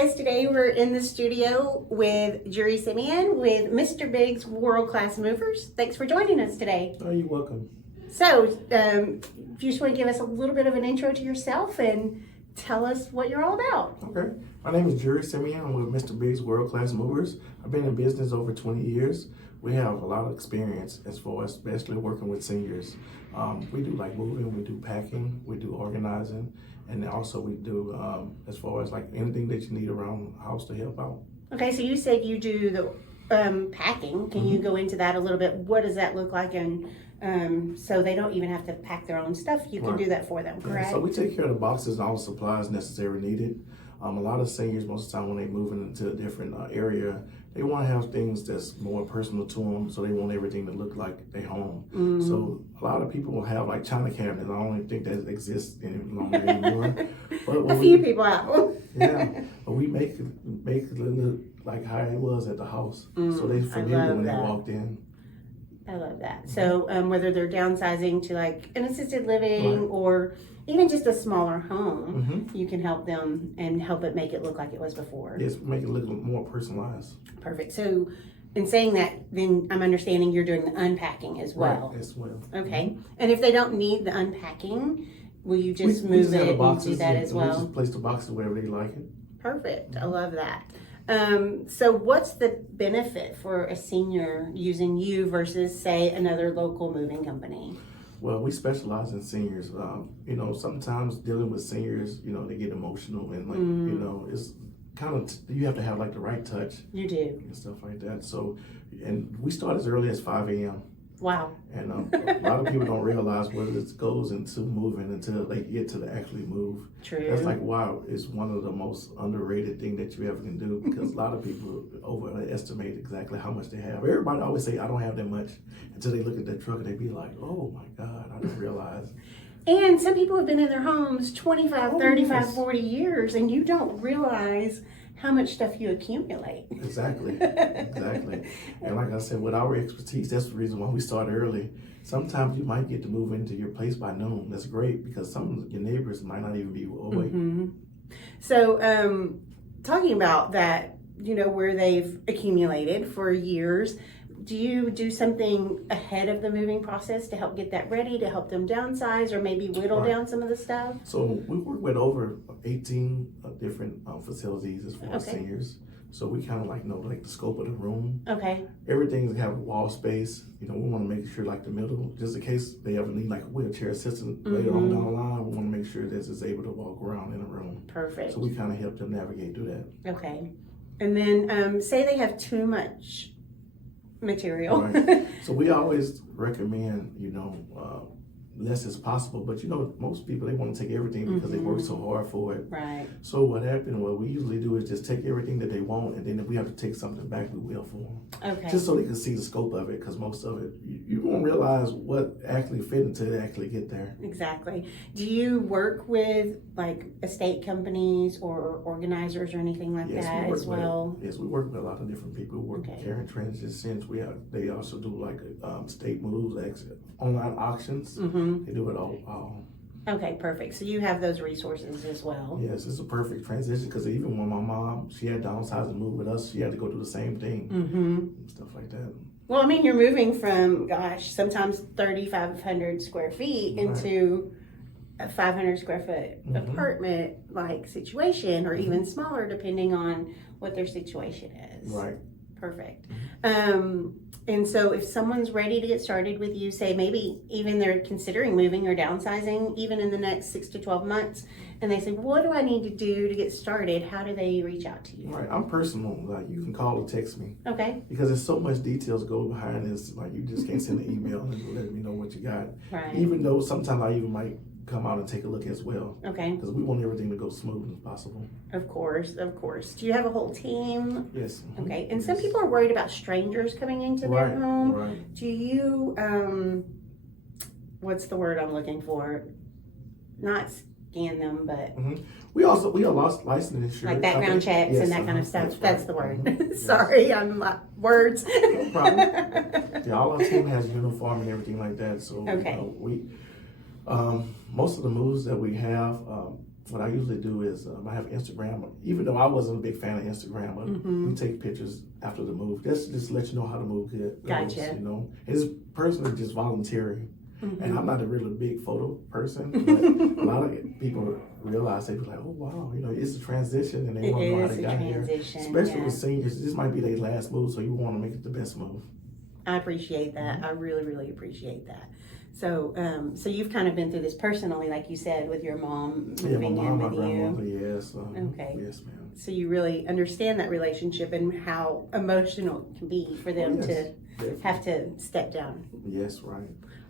guys, today we're in the studio with Jury Simeon with Mr. Big's World Class Movers. Thanks for joining us today. Oh, you're welcome. So, if you just want to give us a little bit of an intro to yourself and tell us what you're all about. Okay. My name is Jury Simeon. I'm with Mr. Big's World Class Movers. I've been in business over 20 years. We have a lot of experience as far as especially working with seniors. We do like moving, we do packing, we do organizing, and also we do as far as like anything that you need around the house to help out. Okay, so you said you do the packing. Can you go into that a little bit? What does that look like? And so they don't even have to pack their own stuff. You can do that for them, correct? Yeah, so we take care of the boxes and all the supplies necessary needed. A lot of seniors, most of the time when they move into a different area, they want to have things that's more personal to them, so they want everything to look like their home. So a lot of people will have like china cabinets. I don't even think that exists any longer anymore. But A few people have. Yeah, but we make it look like how it was at the house, so they familiar when they walked in. I love that. So whether they're downsizing to like an assisted living or even just a smaller home, you can help them and help it make it look like it was before. Yes, make it look more personalized. Perfect. So in saying that, then I'm understanding you're doing the unpacking as well. Right, as well. Okay. And if they don't need the unpacking, will you just move it and do that as well? We just place the boxes wherever they like it. Perfect. I love that. So what's the benefit for a senior using you versus, say, another local moving company? Well, we specialize in seniors. You know, sometimes dealing with seniors, you know, they get emotional and like, you know, it's kind of, you have to have like the right touch. You do. And stuff like that. So, and we start as early as 5 a.m. Wow. And a lot of people don't realize what it goes into moving until they get to actually move. True. That's like, wow, it's one of the most underrated thing that you ever can do, because a lot of people overestimate exactly how much they have. Everybody always say, I don't have that much, until they look at that truck and they be like, oh my God, I didn't realize. And some people have been in their homes 25, 35, 40 years, and you don't realize how much stuff you accumulate. Exactly, exactly. And like I said, with our expertise, that's the reason why we start early. Sometimes you might get to move into your place by noon. That's great, because some of your neighbors might not even be awake. So, talking about that, you know, where they've accumulated for years, do you do something ahead of the moving process to help get that ready, to help them downsize or maybe whittle down some of the stuff? So we work with over 18 different facilities as far as seniors. So we kind of like know like the scope of the room. Okay. Everything's have wall space. You know, we want to make sure like the middle, just in case they ever need like a wheelchair assistant later on down the line, we want to make sure that it's able to walk around in a room. Perfect. So we kind of help them navigate through that. Okay. And then say they have too much material. Right. So we always recommend, you know, less as possible, but you know, most people, they want to take everything because they work so hard for it. Right. So what we usually do is just take everything that they want, and then if we have to take something back, we will for them. Okay. Just so they can see the scope of it, because most of it, you won't realize what actually fit until they actually get there. Exactly. Do you work with like estate companies or organizers or anything like that as well? Yes, we work with a lot of different people. We work with Karen Transitions. They also do like state moves, online auctions. They do it all. Okay, perfect. So you have those resources as well. Yes, it's a perfect transition, because even when my mom, she had downsized and moved with us, she had to go do the same thing. Stuff like that. Well, I mean, you're moving from, gosh, sometimes 3,500 square feet into a 500 square foot apartment like situation, or even smaller depending on what their situation is. Right. Perfect. And so if someone's ready to get started with you, say maybe even they're considering moving or downsizing even in the next 6 to 12 months, and they say, what do I need to do to get started? How do they reach out to you? Right, I'm personal. Like, you can call or text me. Okay. Because there's so much details go behind this. Like, you just can't send an email and let me know what you got. Right. Even though sometimes I even might come out and take a look as well. Okay. Because we want everything to go smooth as possible. Of course, of course. Do you have a whole team? Yes. Okay. And some people are worried about strangers coming into their home. Right. Do you, what's the word I'm looking for? Not scan them, but we are licensed insurance. like background checks and that kind of stuff. That's the word. Sorry, I'm words. No problem. Yeah, all our team has uniform and everything like that. So okay. we most of the moves that we have, what I usually do is I have Instagram. Even though I wasn't a big fan of Instagram, but we take pictures after the move. Just let you know how the move goes. Gotcha. You know, it's personally just voluntary. And I'm not a really big photo person, but a lot of people realize, they be like, oh wow, you know, it's a transition, and they want to know how they got here. Especially with seniors, this might be their last move, so you want to make it the best move. I appreciate that. I really, really appreciate that. So, so you've kind of been through this personally, like you said, with your mom moving my mom, in with my you. grandmother, yes. Okay. Yes, ma'am. So you really understand that relationship and how emotional it can be for them to have to step down. Yes, right.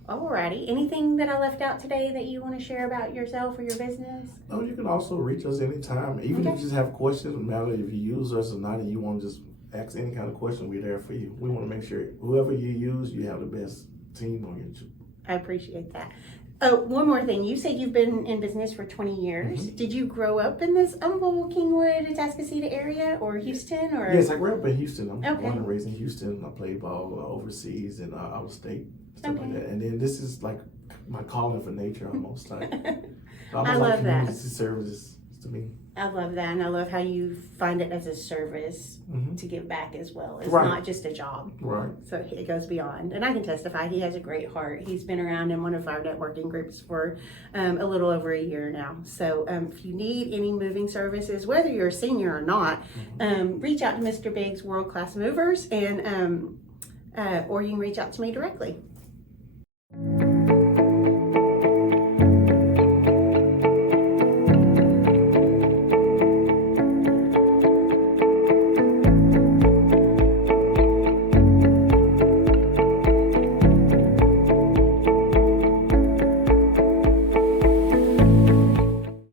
Alrighty. Anything that I left out today that you want to share about yourself or your business? No, you can also reach us anytime. Even if you just have questions, no matter if you use us or not, and you want to just ask any kind of question, we're there for you. We want to make sure whoever you use, you have the best team on your team. I appreciate that. Oh, one more thing. You said you've been in business for 20 years. Did you grow up in this Humble, Kingwood, Atascocita area or Houston? Or Yes, I grew up in Houston. I'm Okay. born and raised in Houston. I played ball overseas and out of state, stuff like that. And then this is like my calling for nature, almost like I love that. Community services to me. I love that, and I love how you find it as a service to give back as well. It's Right. not just a job. Right. So it goes beyond. And I can testify, he has a great heart. He's been around in one of our networking groups for a little over a year now. So if you need any moving services, whether you're a senior or not, reach out to Mr. Biggs World Class Movers, and or you can reach out to me directly.